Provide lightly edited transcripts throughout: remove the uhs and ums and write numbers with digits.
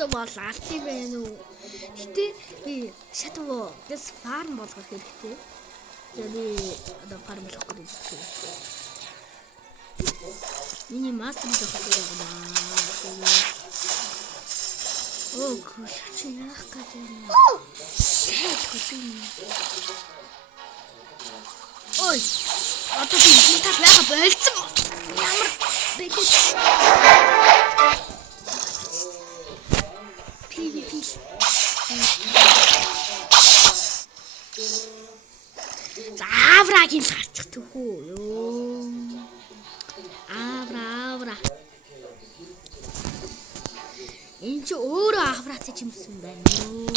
Шатуу бол алт юм байна уу? Гэтэ би шатуу дэс фарм болгох хэрэгтэй. Тэгээд одоо фарм болгох гэдэг. Миний мастер зохиол байна. Оо, чи яах гэж байна? Ой, одоо би энэ байгаа болцсон. Ямар бэлээ. PvP. Аврагийн сарчих төхөө ёо. Авра. Энд чи өөрөө авраатай чимсэн байна ёо.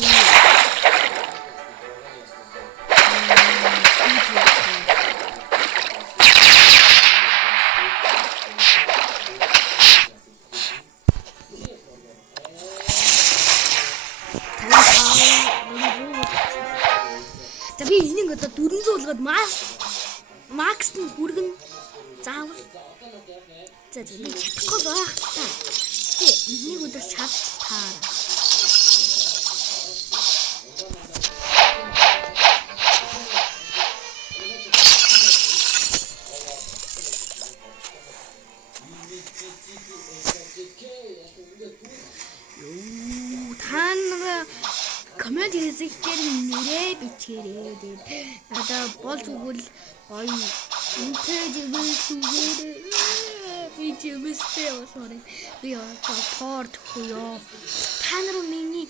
Би энийг одоо 400 болгоод макс нь хүргэн заавал за би чадахгүй байх та. Энийг өдөр чадтаа. Коммент хийсгээр нэрээ бичээрэй. Надад болж өгвөл гоё интежибл сүгээр би чимстэй болоорой. Би одоо порт хөөё. Та нар миний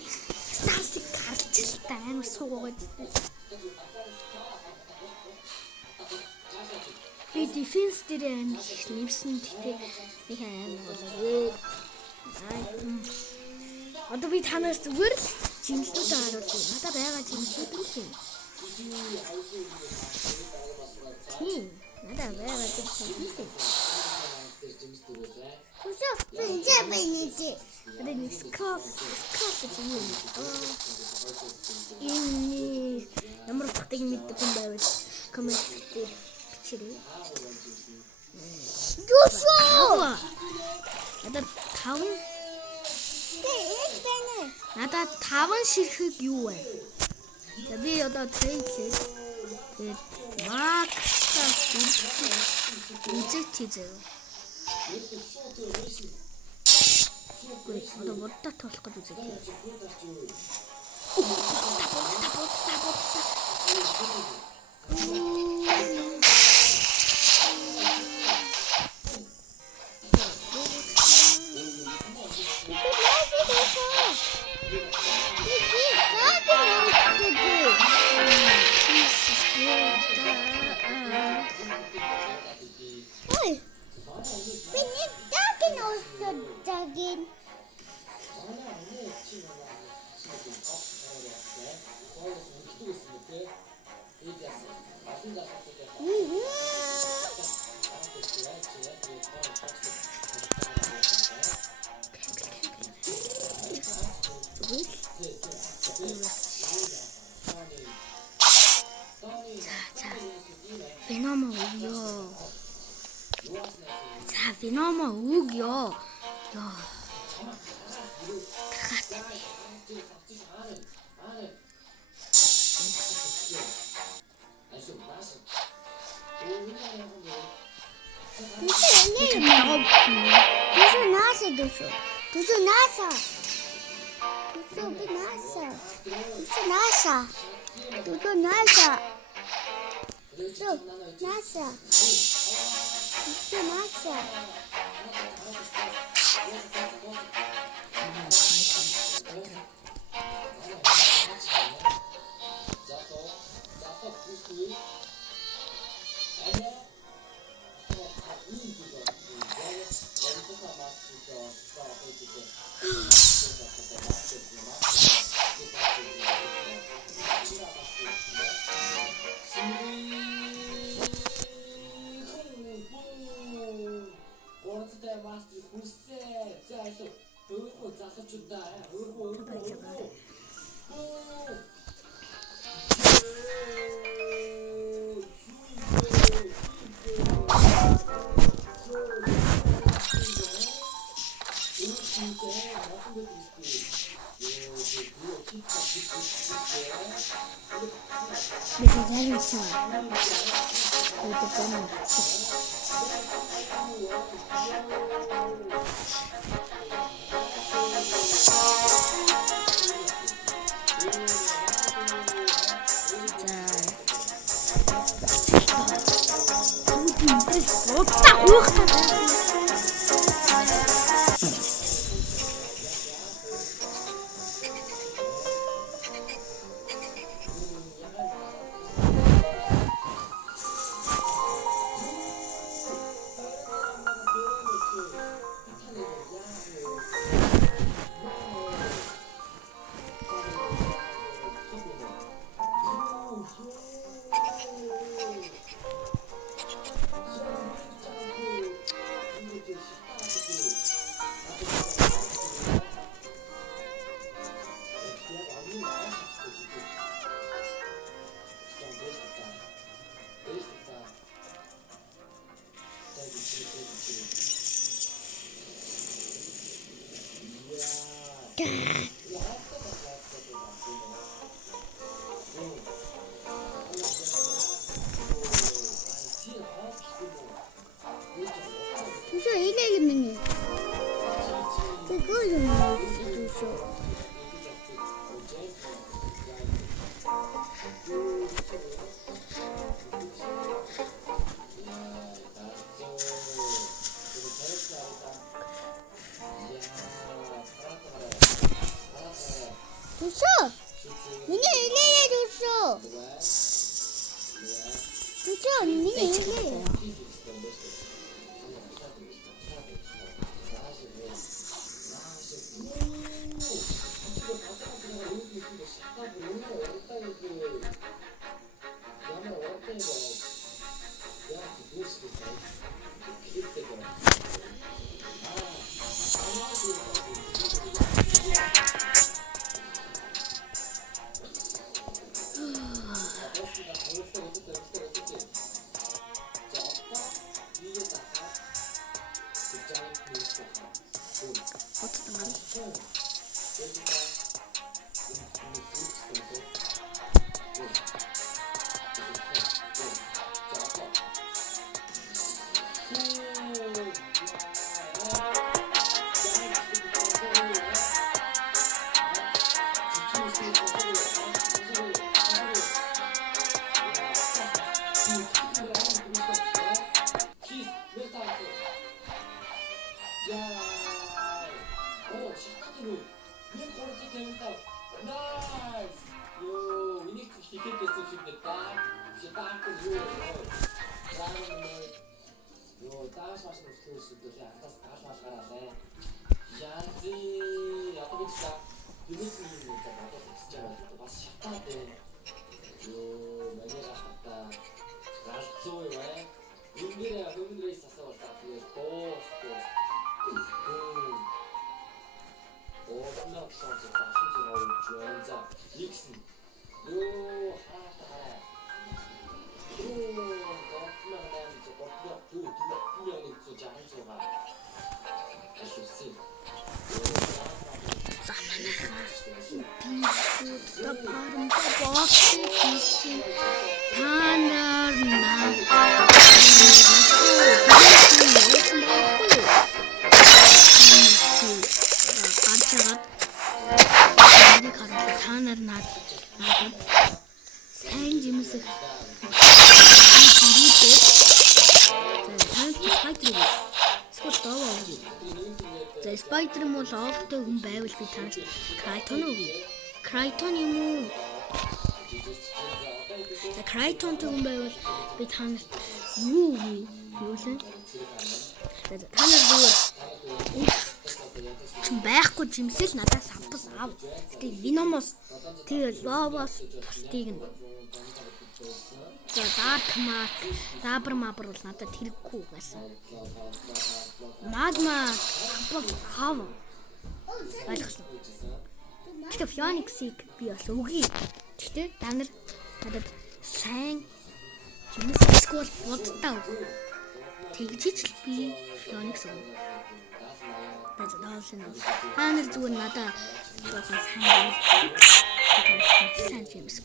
стасик харж л та амар суугаад. Би дефенс дээр амар их нэвсэн тэгтээ нэг амар болоо. Одоо би танаас зүгээр л жимслүүд харуулъя. Надад байгаа жимслүүд нь тийм. Надад байгаа жимслүүд нь тийм. Кусаа бэнжэбэнэжи. Одоо нэг скаф гэж юм. Энэ ямар утгыг мэддэггүй байвал коммент дээр бичээрэй. Юусоо. Надад 5 Надад 5 ширхэг юу вэ? За би одоо трейдлээ. Тэгээд макста үзэж хийзээ. Гүйс одоо боддоо тоолох гэж үзэж байна. Винома өгё. Ёо. Тархаатай бэ. мэдсэн ба. Өөдөө зам. Түшөө илээ минь. Тэгвэл юм түшөө. Түшөө. Миний илээ түшөө. Түшөө миний илээ. Spider мөн лофтой хүн байвал би танаас Крайтон өгье. Крайтон юм уу? Крайтон хүн байвал би танаас юу өгье? Юу лээ? Та нар зүгээр ч байхгүй жимсэл надаас сампас аав. Тэгээ Venomos тэгээ Lobos бусдыг нь. За Dark Mark, Dabber Mabber бол надад хэрэггүй байсан. Magma хав. Ойлгосон. Тэгтээ Phoenix-ийг би бас өгье. Тэгтээ та нар надад сайн юмс скол бодтаа. Тэгжиж л би Phoenix өгье. Та нар зүгээр надад жоохон сайн юмс.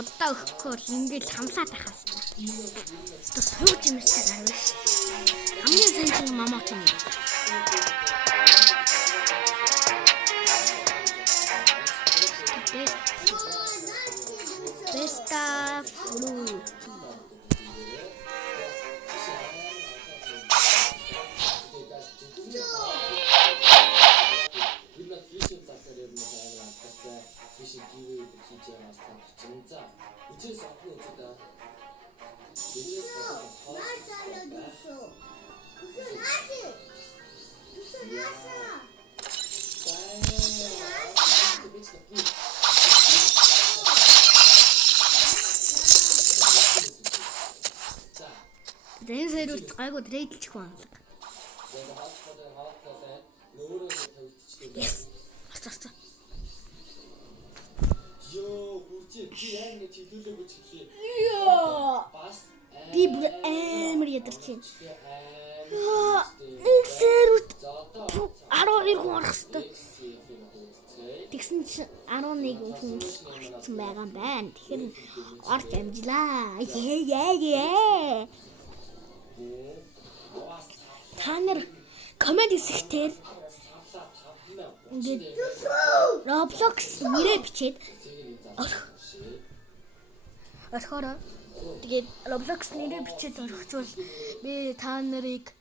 Боддоо өгөхгүй бол ингээд хамсаад байх хэвээр. Өөртөө сууж юмстай гарна ш. Хамгийн сайн чинь мамаа чинь. Беста фру. Дэн зэрэг гайгүй дрейдэлчих байна. Yes. Ацаа. Йоо, гүрчи би яг нэг чиглүүлээ гэж хэлээ. Йоо. Би амар ядарч байна. Нэг зэрэг 12 хүн орох хэвээр. Тэгсэн чинь 11 хүн орсон байгаа юм байна. Тэгэхээр орж амжлаа. Яа. Та нар комент хэсэгтэр ингээд Roblox нэрээ бичээд орхороо. Тэгээд Roblox нэрээ бичээд орхичвол би та нарыг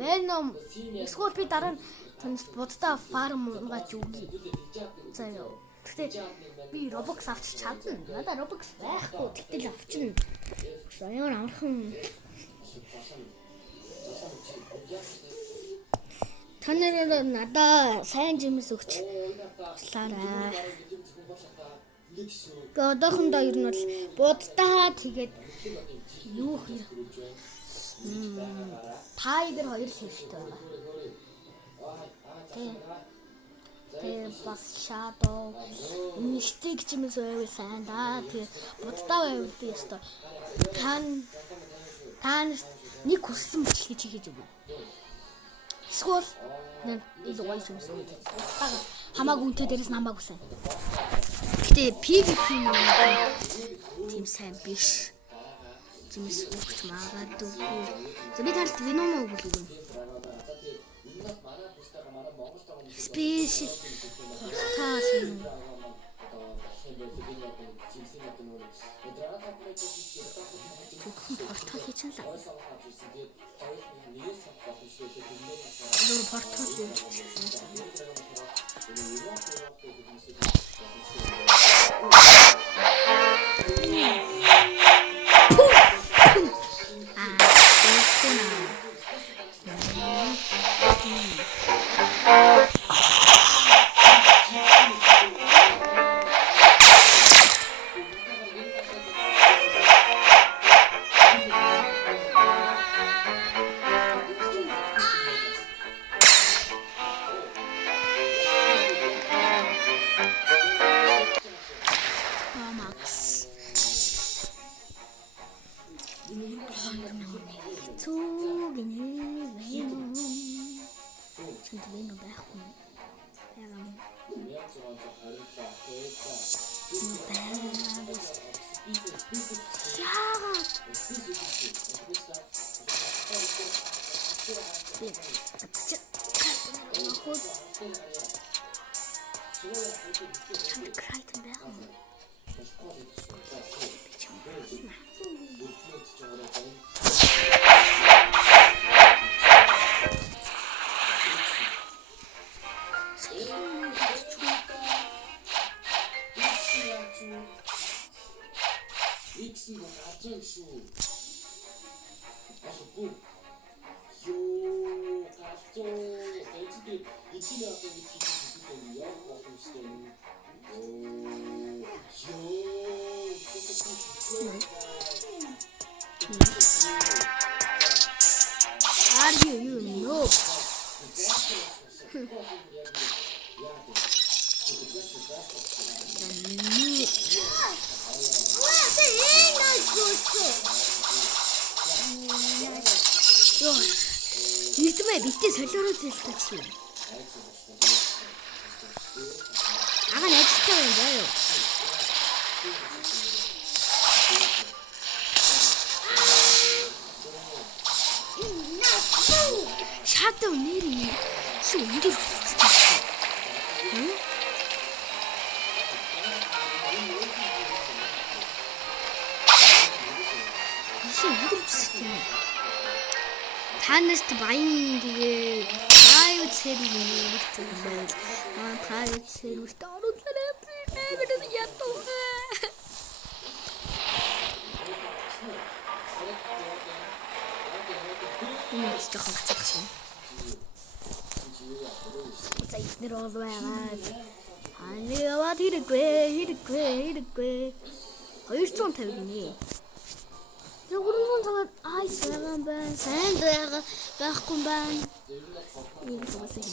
Venom эсвэл би дараа нь бодтой фарм унгааж өгье. За ёо. Гэхдээ би Roblox авч чадна. Надаа Roblox байхгүй. Тэгтэл авчна. Ямар амархан. Та нараа надаа сайн жимс өгч туслаарай. Одоохондоо ер нь бол буддаа тэгээд юу хэр тайгер хоёр хэрэгтэй байгаа. Тэгээ бас shadow мистик жимс байвал сайн да. Тэгээ буддаа байвал би өстой та нэг хүссэн бичлэг гэж хийж өгнө. Эсвэл нэг гоё юм шиг. Хамаагүй үнтэй дээрээс намаагүй сайн. Гэтэ PvP тийм сайн биш. Жимс өгч магадгүй. За би талд Venom өгүүлгүй. Спешиал таас юм. Портал хийчихлээ. Портал энэ байхгүй. Яагаад Иксэн бол газар шүү. Алгүй. Ёо, газар. Эцэг иксэн одоо нэг хийх яг боломжтой. Are you know? Ирдмэ битээ солиороо зэлтэй чи. Ага найзтай юм байна юу? Шатав нэрий чи өндөр өсчихсэн. Та нарт баян тэгээ private server үүрэгтэй юм байна. Private server-т оруулаарай. Бидээс ятуу. Нэг жоохон гацчихсан. За ихнэр бол байгаад. Хань яваад хэрэггүй. 250 гинэ. Өөрөөр хэлбэл ай сайн байна. Сайн байхгүй байна. Ийм хүмүүс юм.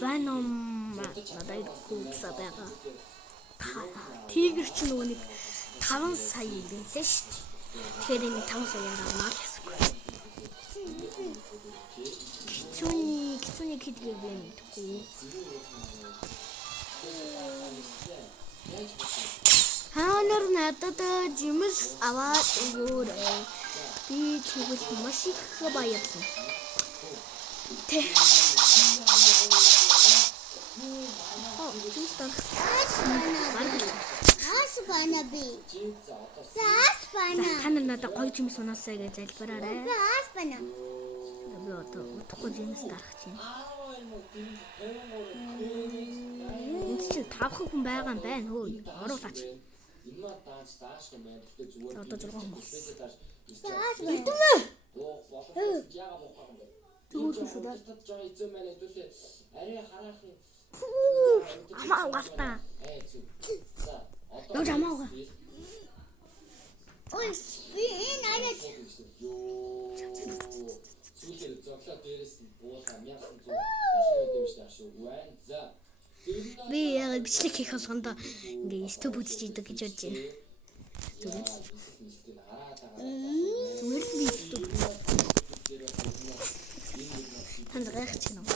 Venom надад хүүсаа байгаа. Тигр ч нөгөө нэг 5 сая байлээ шүү дээ. Тэгэхээр энэ 5 саяар авмаа л хэсгүй. Кицуний кидгээ мэдгүй. Ханаар надад жимс аваад өгөөрэй. Би тэгвэл маш их баярлалаа. Тэ. Аспана би. Аспана. Тань надад гоё жимс унаасаа гэж залбираарай. Аспана. Би одоо утгагүй жимс гаргах чинь. Энд чинь 5 хүн байгаа юм байна хөө. Оруулаач. Одоо 6 хүмүүс. Битэмэ. Тэгвэл шүү дээ. Амаа гартаа. Нөө амаа. Ой, би энэ арай. Сүүлээр зоглоо дээрээс нь буулга 1100 ашиг дэмжтэй ашиг байна. За. Би яг бичлэг хийх болгонд ингээ YouTube үзэж идэг гэж бодож байна. Зүгээр л YouTube. Танд гайх чинь юм.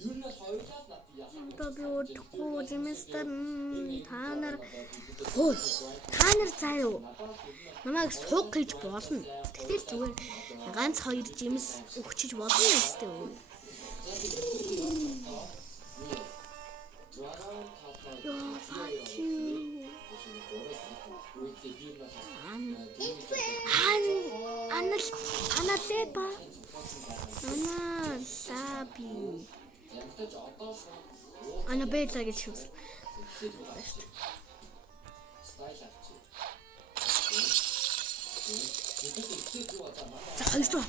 Юу нэг хоёулаа над яах. Одоо би утгагүй жимстер та нар заа юу? Намайг суух гэж болно. Тэгтэл зүгээр ганц 2 жимс өгчиж болно гэжтэй үү? Ёо, fuck you. Ана леба. Ана саби. Ана бета гэж шүү. За 200.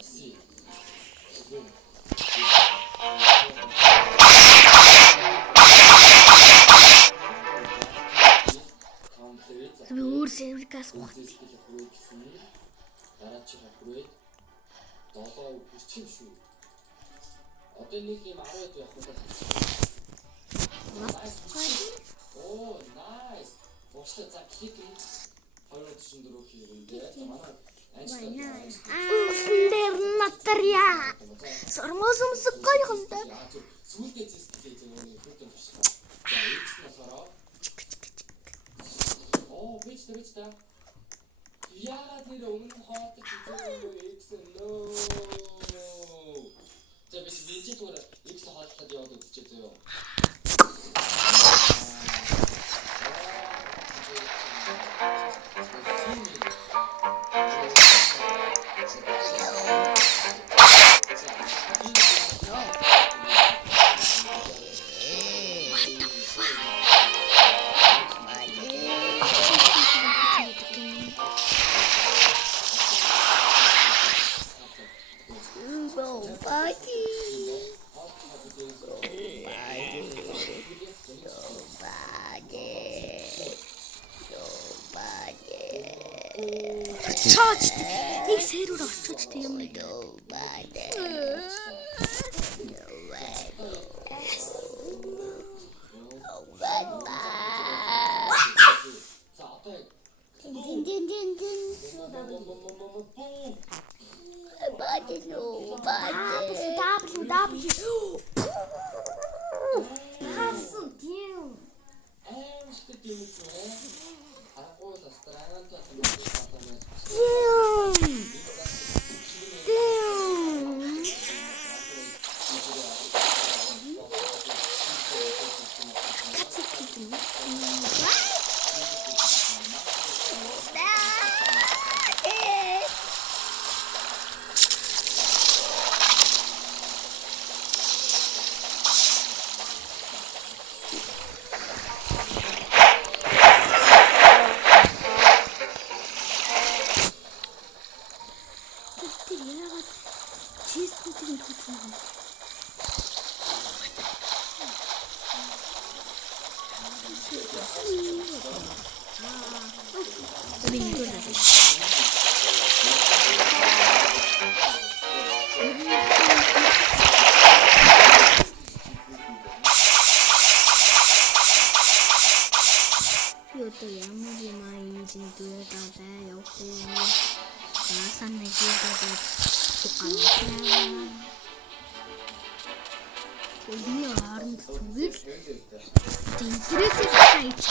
C. Би өөр сервикаас гоо. Зэсгэл хүрээ гэсэн нь дараачихаа хүрээд 7 хүчин шүү. Одоо нэг юм 10 явах уу? Оо, nice. Бошлоо за хийх 244 хийгээд манай Үснээр натарья. Сормосомсог гойхонтой. сүлдээ зэсгэлээ зөвхөн хөтөн башгаа. За X болохоор оо бич та. Яагаад нэр өмнө хоотож үзээгүй X нөө. За бич вижи зүгээр X хоолоход яваад үзчихээ зөө. Чаач. Нэг сэрүүр очиж тийм юм нэг. Одоо ямар юм аа ийж дүүрээ даалаа явах уу? Даасан нэг юм даа. Миний хооронд зүгээр тэнцвэрээс хайж